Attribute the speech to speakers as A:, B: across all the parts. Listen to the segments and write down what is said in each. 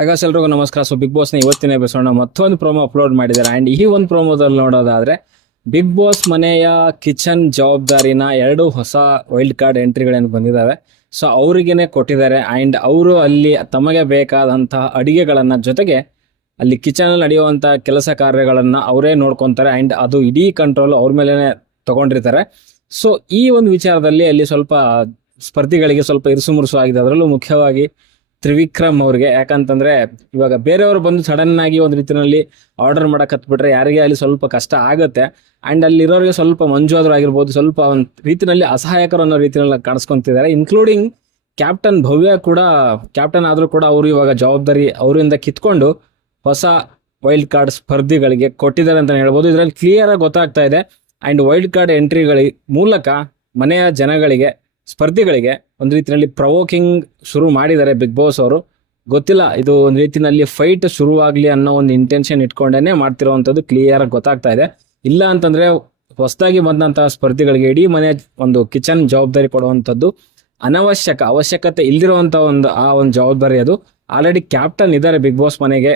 A: ಆಗ ಎಲ್ರಿಗೂ ನಮಸ್ಕಾರ. ಸೊ ಬಿಗ್ ಬಾಸ್ನ ಇವತ್ತಿನ ಎಪಿಸೋಡ್ನ ಮತ್ತೊಂದು ಪ್ರೋಮೋ ಅಪ್ಲೋಡ್ ಮಾಡಿದ್ದಾರೆ. ಆ್ಯಂಡ್ ಈ ಒಂದು ಪ್ರೋಮೋದಲ್ಲಿ ನೋಡೋದಾದ್ರೆ ಬಿಗ್ ಬಾಸ್ ಮನೆಯ ಕಿಚನ್ ಜವಾಬ್ದಾರಿನ ಎರಡು ಹೊಸ ವೈಲ್ಡ್ ಕಾರ್ಡ್ ಎಂಟ್ರಿಗಳೇನು ಬಂದಿದ್ದಾವೆ ಸೊ ಅವರಿಗೇನೆ ಕೊಟ್ಟಿದ್ದಾರೆ. ಆ್ಯಂಡ್ ಅವರು ಅಲ್ಲಿ ತಮಗೆ ಬೇಕಾದಂತಹ ಅಡುಗೆಗಳನ್ನು ಜೊತೆಗೆ ಅಲ್ಲಿ ಕಿಚನಲ್ಲಿ ನಡೆಯುವಂಥ ಕೆಲಸ ಕಾರ್ಯಗಳನ್ನು ಅವರೇ ನೋಡ್ಕೊತಾರೆ. ಆ್ಯಂಡ್ ಅದು ಇಡೀ ಕಂಟ್ರೋಲ್ ಅವ್ರ ಮೇಲೇ ತಗೊಂಡಿರ್ತಾರೆ. ಸೊ ಈ ಒಂದು ವಿಚಾರದಲ್ಲಿ ಅಲ್ಲಿ ಸ್ವಲ್ಪ ಸ್ಪರ್ಧಿಗಳಿಗೆ ಸ್ವಲ್ಪ ಇರುಸುಮುರುಸು ಆಗಿದೆ. ಅದರಲ್ಲೂ ಮುಖ್ಯವಾಗಿ ತ್ರಿವಿಕ್ರಮ್ ಅವ್ರಿಗೆ. ಯಾಕಂತಂದ್ರೆ ಇವಾಗ ಬೇರೆಯವರು ಬಂದು ಸಡನ್ ಆಗಿ ಒಂದು ರೀತಿಯಲ್ಲಿ ಆರ್ಡರ್ ಮಾಡಕ್ ಹತ್ಬಿಟ್ರೆ ಯಾರಿಗೆ ಅಲ್ಲಿ ಸ್ವಲ್ಪ ಕಷ್ಟ ಆಗುತ್ತೆ. ಅಂಡ್ ಅಲ್ಲಿರೋರಿಗೆ ಸ್ವಲ್ಪ ಮಂಜುವಾದ್ರು ಆಗಿರ್ಬೋದು, ಸ್ವಲ್ಪ ಒಂದು ರೀತಿಯಲ್ಲಿ ಅಸಹಾಯಕರು ಅನ್ನೋ ರೀತಿಯಲ್ಲಿ ಕಾಣಿಸ್ಕೊಂತಿದ್ದಾರೆ. ಇನ್ಕ್ಲೂಡಿಂಗ್ ಕ್ಯಾಪ್ಟನ್ ಭವ್ಯ ಕೂಡ ಕ್ಯಾಪ್ಟನ್ ಆದರೂ ಕೂಡ ಅವರು ಇವಾಗ ಜವಾಬ್ದಾರಿ ಅವರಿಂದ ಕಿತ್ಕೊಂಡು ಹೊಸ ವೈಲ್ಡ್ ಕಾರ್ಡ್ ಸ್ಪರ್ಧಿಗಳಿಗೆ ಕೊಟ್ಟಿದ್ದಾರೆ ಅಂತ ಹೇಳ್ಬೋದು. ಇದರಲ್ಲಿ ಕ್ಲಿಯರ್ ಆಗಿ ಗೊತ್ತಾಗ್ತಾ ಇದೆ. ಅಂಡ್ ವೈಲ್ಡ್ ಕಾರ್ಡ್ ಎಂಟ್ರಿಗಳ ಮೂಲಕ ಮನೆಯ ಜನಗಳಿಗೆ ಸ್ಪರ್ಧಿಗಳಿಗೆ ಒಂದು ರೀತಿಯಲ್ಲಿ ಪ್ರವೋಕಿಂಗ್ ಶುರು ಮಾಡಿದ್ದಾರೆ ಬಿಗ್ ಬಾಸ್ ಅವರು. ಗೊತ್ತಿಲ್ಲ, ಇದು ಒಂದು ರೀತಿಯಲ್ಲಿ ಫೈಟ್ ಶುರುವಾಗಲಿ ಅನ್ನೋ ಒಂದು ಇಂಟೆನ್ಷನ್ ಇಟ್ಕೊಂಡೇನೆ ಮಾಡ್ತಿರೋವಂಥದ್ದು ಕ್ಲಿಯರ್ ಆಗಿ ಗೊತ್ತಾಗ್ತಾ ಇದೆ. ಇಲ್ಲ ಅಂತಂದ್ರೆ ಹೊಸದಾಗಿ ಬಂದಂತಹ ಸ್ಪರ್ಧಿಗಳಿಗೆ ಇಡೀ ಮನೆ ಒಂದು ಕಿಚನ್ ಜವಾಬ್ದಾರಿ ಕೊಡುವಂಥದ್ದು ಅನವಶ್ಯಕ, ಅವಶ್ಯಕತೆ ಇಲ್ದಿರುವಂತ ಒಂದು ಆ ಒಂದು ಜವಾಬ್ದಾರಿ ಅದು. ಆಲ್ರೆಡಿ ಕ್ಯಾಪ್ಟನ್ ಇದ್ದಾರೆ ಬಿಗ್ ಬಾಸ್ ಮನೆಗೆ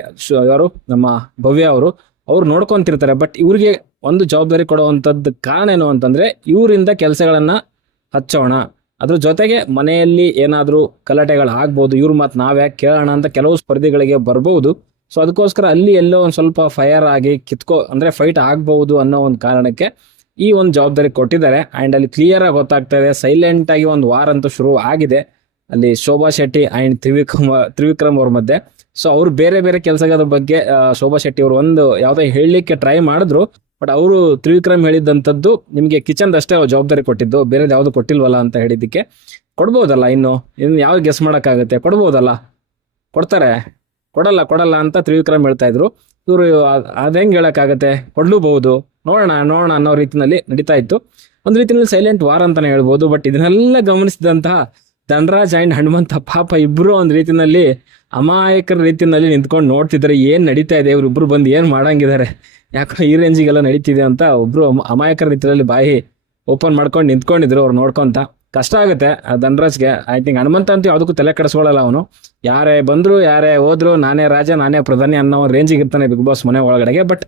A: ಯಾರು? ನಮ್ಮ ಭವ್ಯ ಅವರು. ಅವ್ರು ನೋಡ್ಕೊಂತಿರ್ತಾರೆ ಬಟ್ ಇವ್ರಿಗೆ ಒಂದು ಜವಾಬ್ದಾರಿ ಕೊಡುವಂಥದ್ದು ಕಾರಣ ಏನು ಅಂತಂದ್ರೆ ಇವರಿಂದ ಕೆಲಸಗಳನ್ನ ಹಚ್ಚೋಣ. ಅದ್ರ ಜೊತೆಗೆ ಮನೆಯಲ್ಲಿ ಏನಾದರೂ ಗಲಾಟೆಗಳು ಆಗ್ಬೋದು ಇವ್ರ ಮಾತು ನಾವ್ಯಾಕೆ ಕೇಳೋಣ ಅಂತ ಕೆಲವು ಸ್ಪರ್ಧಿಗಳಿಗೆ ಬರ್ಬೋದು. ಸೊ ಅದಕ್ಕೋಸ್ಕರ ಅಲ್ಲಿ ಎಲ್ಲೋ ಒಂದು ಸ್ವಲ್ಪ ಫೈರ್ ಆಗಿ ಕಿತ್ಕೋ, ಅಂದ್ರೆ ಫೈಟ್ ಆಗ್ಬಹುದು ಅನ್ನೋ ಒಂದು ಕಾರಣಕ್ಕೆ ಈ ಒಂದು ಜವಾಬ್ದಾರಿ ಕೊಟ್ಟಿದ್ದಾರೆ. ಅಂಡ್ ಅಲ್ಲಿ ಕ್ಲಿಯರ್ ಆಗಿ ಗೊತ್ತಾಗ್ತಾ ಇದೆ ಸೈಲೆಂಟ್ ಆಗಿ ಒಂದು ವಾರ ಅಂತೂ ಶುರು ಆಗಿದೆ. ಅಲ್ಲಿ ಶೋಭಾ ಶೆಟ್ಟಿ ಅಂಡ್ ತ್ರಿವಿಕ್ರಮ, ತ್ರಿವಿಕ್ರಮ್ ಅವ್ರ ಮಧ್ಯೆ. ಸೊ ಅವ್ರು ಬೇರೆ ಬೇರೆ ಕೆಲಸಗಳ ಬಗ್ಗೆ ಶೋಭಾ ಶೆಟ್ಟಿ ಅವರು ಒಂದು ಯಾವುದೋ ಹೇಳಲಿಕ್ಕೆ ಟ್ರೈ ಮಾಡಿದ್ರು. ಬಟ್ ಅವರು ತ್ರಿವಿಕ್ರಮ್ ಹೇಳಿದ್ದಂಥದ್ದು ನಿಮಗೆ ಕಿಚನ್ ಅಷ್ಟೇ ಜವಾಬ್ದಾರಿ ಕೊಟ್ಟಿದ್ದು. ಬೇರೆ ಯಾವುದು ಕೊಟ್ಟಿಲ್ವಲ್ಲ ಅಂತ ಹೇಳಿದ್ದಕ್ಕೆ. ಕೊಡ್ಬೋದಲ್ಲ ಇನ್ನು? ಇನ್ನು ಯಾವ ಗೆಸ್ ಮಾಡೋಕ್ಕಾಗುತ್ತೆ? ಕೊಡ್ಬೋದಲ್ಲ? ಕೊಡ್ತಾರೆ. ಕೊಡಲ್ಲ ಕೊಡಲ್ಲ ಅಂತ ತ್ರಿವಿಕ್ರಮ್ ಹೇಳ್ತಾ ಇದ್ರು. ಇವರು ಹೆಂಗೆ ಹೇಳೋಕ್ಕಾಗುತ್ತೆ? ಕೊಡ್ಲೂಬಹುದು. ನೋಡೋಣ ನೋಡೋಣ ಅನ್ನೋ ರೀತಿಯಲ್ಲಿ ನಡೀತಾ ಇತ್ತು. ಒಂದು ರೀತಿಯಲ್ಲಿ ಸೈಲೆಂಟ್ ವಾರ್ ಅಂತಲೇ ಹೇಳ್ಬೋದು ಬಟ್ ಇದನ್ನೆಲ್ಲ ಗಮನಿಸಿದಂತಹ ಧನರಾಜ್ ಆ್ಯಂಡ್ ಹನುಮಂತ ಪಾಪ ಇಬ್ಬರು ಒಂದು ರೀತಿಯಲ್ಲಿ ಅಮಾಯಕರ ರೀತಿಯಲ್ಲಿ ನಿಂತ್ಕೊಂಡು ನೋಡ್ತಿದ್ದಾರೆ. ಏನು ನಡೀತಾ ಇದೆ? ಇವರಿಬ್ಬರು ಬಂದು ಏನು ಮಾಡಂಗಿದ್ದಾರೆ? ಯಾಕೋ ಈ ರೇಂಜಿಗೆಲ್ಲ ನಡೀತಿದೆ ಅಂತ ಒಬ್ರು ಅಮ- ಅಮಾಯಕರ ರೀತಿಯಲ್ಲಿ ಬಾಯಿ ಓಪನ್ ಮಾಡ್ಕೊಂಡು ನಿಂತ್ಕೊಂಡಿದ್ರು ಅವ್ರು ನೋಡ್ಕೊಂತ. ಕಷ್ಟ ಆಗುತ್ತೆ ಆ ಧನರಾಜ್ಗೆ. ಐ ಥಿಂಕ್ ಹನುಮಂತ ಅಂತೂ ಯಾವುದಕ್ಕೂ ತಲೆ ಕೆಡಿಸ್ಕೊಳ್ಳಲ್ಲ ಅವನು. ಯಾರೇ ಬಂದ್ರು, ಯಾರೇ ಹೋದ್ರು, ನಾನೇ ರಾಜ, ನಾನೇ ಪ್ರಧಾನಿ ಅನ್ನೋ ರೇಂಜಿಗೆ ಇರ್ತಾನೆ ಬಿಗ್ ಬಾಸ್ ಮನೆ ಒಳಗಡೆಗೆ. ಬಟ್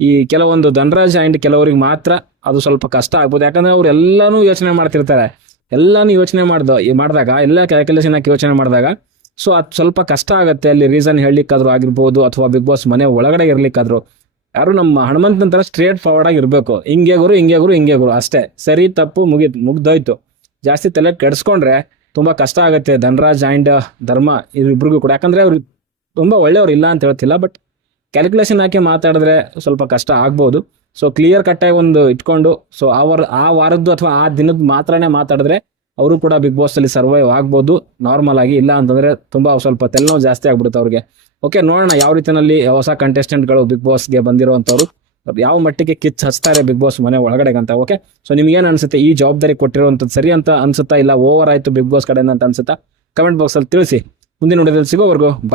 A: ಈ ಕೆಲವೊಂದು ಧನರಾಜ್ ಆ್ಯಂಡ್ ಕೆಲವರಿಗೆ ಮಾತ್ರ ಅದು ಸ್ವಲ್ಪ ಕಷ್ಟ ಆಗ್ಬೋದು. ಯಾಕಂದ್ರೆ ಅವ್ರು ಎಲ್ಲಾನು ಯೋಚನೆ ಮಾಡ್ತಿರ್ತಾರೆ. ಎಲ್ಲಾನು ಯೋಚನೆ ಮಾಡ್ದ ಮಾಡಿದಾಗ, ಎಲ್ಲ ಕ್ಯಾಲ್ಕುಲೇಷನ್ ಹಾಕಿ ಯೋಚನೆ ಮಾಡಿದಾಗ ಸೊ ಅದು ಸ್ವಲ್ಪ ಕಷ್ಟ ಆಗುತ್ತೆ. ಅಲ್ಲಿ ರೀಸನ್ ಹೇಳಲಿಕ್ಕಾದ್ರೂ ಆಗಿರ್ಬೋದು ಅಥವಾ ಬಿಗ್ ಬಾಸ್ ಮನೆ ಒಳಗಡೆ ಇರ್ಲಿಕ್ಕಾದ್ರು. ಯಾರು ನಮ್ಮ ಹನುಮಂತನ ಥರ ಸ್ಟ್ರೇಟ್ ಫಾರ್ವರ್ಡ್ ಆಗಿ ಇರಬೇಕು. ಹಿಂಗೆ ಗುರು ಹಿಂಗೆ ಗುರು ಹಿಂಗೆ ಗುರು. ಅಷ್ಟೇ. ಸರಿ, ತಪ್ಪು, ಮುಗಿದ್, ಮುಗ್ದೋಯ್ತು. ಜಾಸ್ತಿ ತಲೆ ಕೆಡಿಸ್ಕೊಂಡ್ರೆ ತುಂಬಾ ಕಷ್ಟ ಆಗುತ್ತೆ. ಧನರಾಜ್ ಅಂಡ್ ಧರ್ಮ ಇವ್ರಿಬ್ರಿಗೂ ಕೂಡ. ಯಾಕಂದ್ರೆ ಅವ್ರು ತುಂಬಾ ಒಳ್ಳೆಯವ್ರು ಇಲ್ಲ ಅಂತ ಹೇಳ್ತಿಲ್ಲ ಬಟ್ ಕ್ಯಾಲ್ಕುಲೇಷನ್ ಹಾಕಿ ಮಾತಾಡಿದ್ರೆ ಸ್ವಲ್ಪ ಕಷ್ಟ ಆಗ್ಬೋದು. ಸೊ ಕ್ಲಿಯರ್ ಕಟ್ಟಾಗಿ ಒಂದು ಇಟ್ಕೊಂಡು ಸೊ ಆ ವಾರ ಆ ವಾರದ್ದು ಅಥವಾ ಆ ದಿನದ ಮಾತ್ರನೇ ಮಾತಾಡಿದ್ರೆ ಅವರು ಕೂಡ ಬಿಗ್ ಬಾಸ್ ಅಲ್ಲಿ ಸರ್ವೈವ್ ಆಗ್ಬೋದು ನಾರ್ಮಲ್ ಆಗಿ, ಇಲ್ಲ ಅಂತಂದ್ರೆ ತುಂಬಾ ಸ್ವಲ್ಪ ತಲೆನೋವು ಜಾಸ್ತಿ ಆಗ್ಬಿಡುತ್ತೆ ಅವ್ರಿಗೆ. ಓಕೆ ನೋಡೋಣ ಯಾವ ರೀತಿಯಲ್ಲಿ ಹೊಸ ಕಂಟೆಸ್ಟೆಂಟ್ಗಳು ಬಿಗ್ ಬಾಸ್ಗೆ ಬಂದಿರುವಂತವ್ರು. ಯಾವ ಮಟ್ಟಿಗೆ ಕಿಚ್ ಹಚ್ತಾರೆ ಬಿಗ್ ಬಾಸ್ ಮನೆ ಒಳಗಡೆ ಅಂತ ಓಕೆ ಸೊ ನಿಮ್ಗೆ ಏನ್ ಅನ್ಸುತ್ತೆ? ಈ ಜವಾಬ್ದಾರಿ ಕೊಟ್ಟಿರುವಂತದ್ದು ಸರಿ ಅಂತ ಅನ್ಸುತ್ತಾ, ಇಲ್ಲ ಓವರ್ ಆಯ್ತು ಬಿಗ್ ಬಾಸ್ ಕಡೆಯಿಂದ ಅಂತ ಅನ್ಸುತ್ತಾ? ಕಮೆಂಟ್ ಬಾಕ್ಸ್ ಅಲ್ಲಿ ತಿಳಿಸಿ. ಮುಂದಿನ ನೋಡಿದಲ್ಲಿ ಸಿಗೋವರೆಗೂ